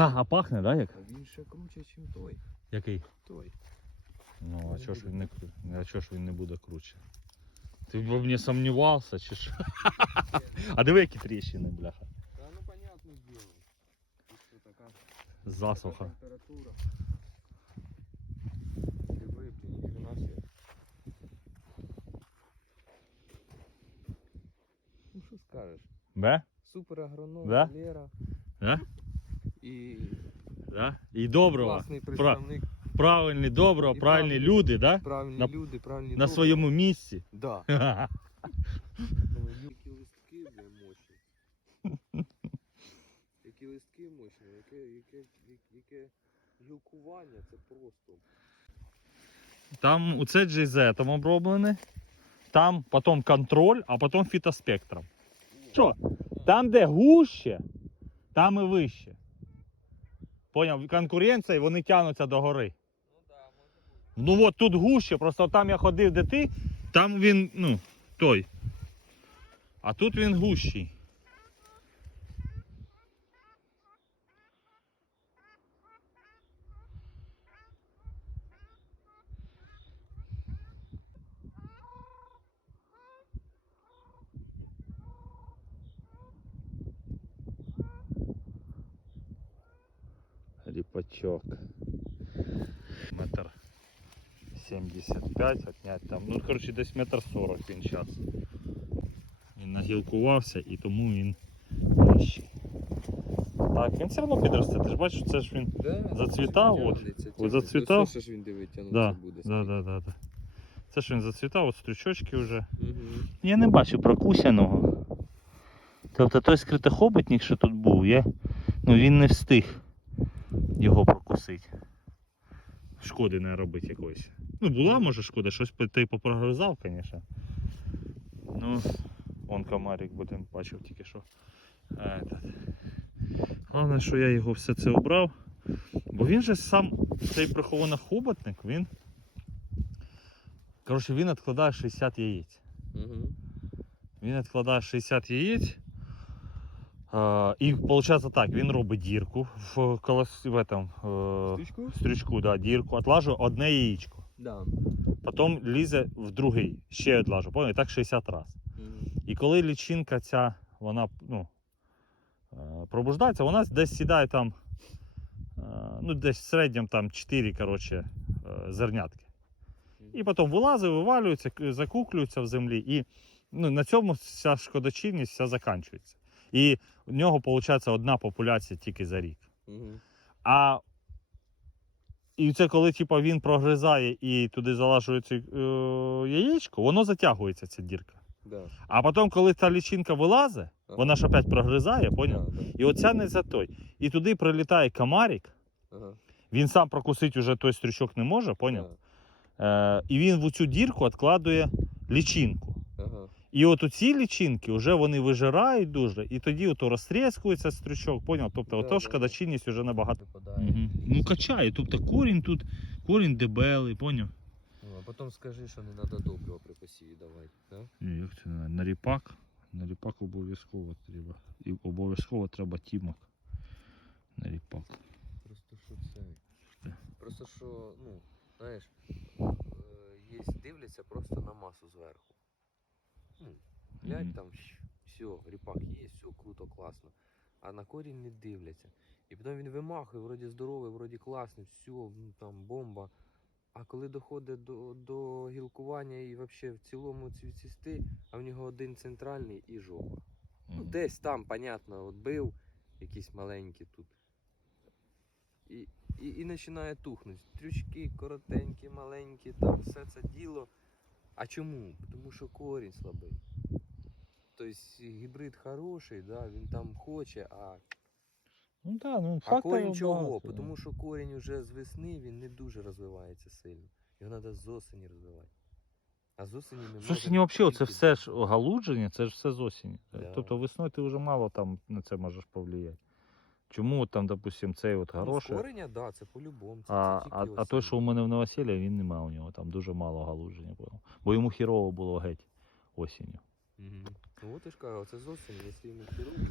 Ага, а пахне, да, як? А він ще круче, ніж той. Який? Той. Ну, а чого ж він не кру- а чого ж він не буде круче? Ти б не сумнівався, чи що? А диви, які тріщини, бляха. Та ну понятно діло. Що така, Засуха. така температура. Ніхрена себе. Ну що скажеш? Бе? Супер агроном, Да? Лера. Да? І Да? І доброго. класний представник. Правильні, доброго, І правильні правильні. люди, да? Правильні На- люди, правильні На своєму місці. Да. Які листки мощні. Які листки мощні, яке, яке, яке гілкування, це просто. Там у це GZ там оброблене, там потім контроль, а потім фітоспектром. Що? Там, де гуще, там і вище. Поняв? Конкуренція, і вони тягнуться до гори. Ну. Ну от тут гуще, просто там я ходив, де ти, там він, ну, той. А тут він гущий. Ріпачок. Метр 75 отнять там. Ну, коротше, десь метр 40 він зараз. Він нагілкувався і тому він вищий. Так, він все одно підросте. Ти ж бачиш, це ж він. Да, Зацвітав, це от. тягнеться, зацвітав. Ось що ж він дивиться, ну Да, це буде. да, да, да, да. Це ж він зацвітав, от стрючочки вже. Угу. Я не бачу прокусяного. Тобто той скритохоботник, що тут був, я... ну, він не встиг його прокусити. Шкоди не робити якоїсь. Ну, була, може, шкода, щось ти попрогризав, звісно. Ну, он комарик, будемо бачив тільки що. Этот. Головне, що я його все це обрав. Бо він же сам, цей прихований-хоботник, він. Коротше, він відкладає 60 яєць. Угу. Він відкладає 60 яєць. І виходить так, він робить дірку в колос... в этом, е, Штучку? стрючку, да, дірку, отлажує одне яєчко. Да. Потім лізе в другий, ще отлажу, понял? І так 60 разів. Угу. І коли лічинка ця, вона ну, е, пробуждається, вона десь сідає там, е, ну десь в середньому там 4 коротше, е, зернятки. І потім вилазить, вивалюється, закуклюється в землі. І ну, на цьому вся шкодочинність вся закінчується. І у нього виходить одна популяція тільки за рік. Угу. А і це коли типу, він прогризає і туди залажується е, яєчко, воно затягується, ця дірка. Да. А потім, коли та лічинка вилазить, вона ж опять прогризає, поняв? Да, да. І оця не за той. І туди прилітає комарик, Ага. він сам прокусити вже той стрючок не може, поняв? Е, і він в цю дірку відкладує лічинку. Ага. І от оці лічинки вже вони вижирають дуже, і тоді ото розтріскується стрючок, поняв? Тобто, Да, ото да, шкодочинність вже набагато. Випадає. Ну качає, тобто корінь тут, корінь дебелий, поняв? Ну, а потім скажи, що не треба доброго при посіві давати. Да? Ні, як це не на ріпак. На ріпак обов'язково треба. І обов'язково треба тімок. На ріпак. Просто що це. Що? Просто що, ну, знаєш, е, є дивляться просто на масу зверху. Глянь Мгм. там, все, ріпак є, все круто, класно. А на корінь не дивляться. І потім він вимахує, вроді здоровий, вроді класний, все, ну там бомба. А коли доходить до, до гілкування і взагалі в цілому ці цвісти, а в нього один центральний і жопа. Ну, десь там, понятно, от бив якісь маленькі тут. І, і, і починає тухнути. Стрючки коротенькі, маленькі, там все це діло. А чому? Тому що корінь слабий. Тобто гібрид хороший, да, він там хоче, а, Ну так, ну а корінь чого? багато, Тому що корінь уже з весни він не дуже розвивається сильно. Його треба з осені розвивати. А з осені ми З осені взагалі це все ж галудження, це ж все з осені. Да. Тобто весною ти вже мало там на це можеш повлияти. Чому от там, допустим, цей от Ну, з хороший, корення, так, да, це по-любому. Це, а, а, а той, що у мене в новосілля, він немає у нього, там дуже мало галуження було. Бо йому хірово було геть осінню. Угу. Ну от і ж кажу, це з осені, якщо йому керують.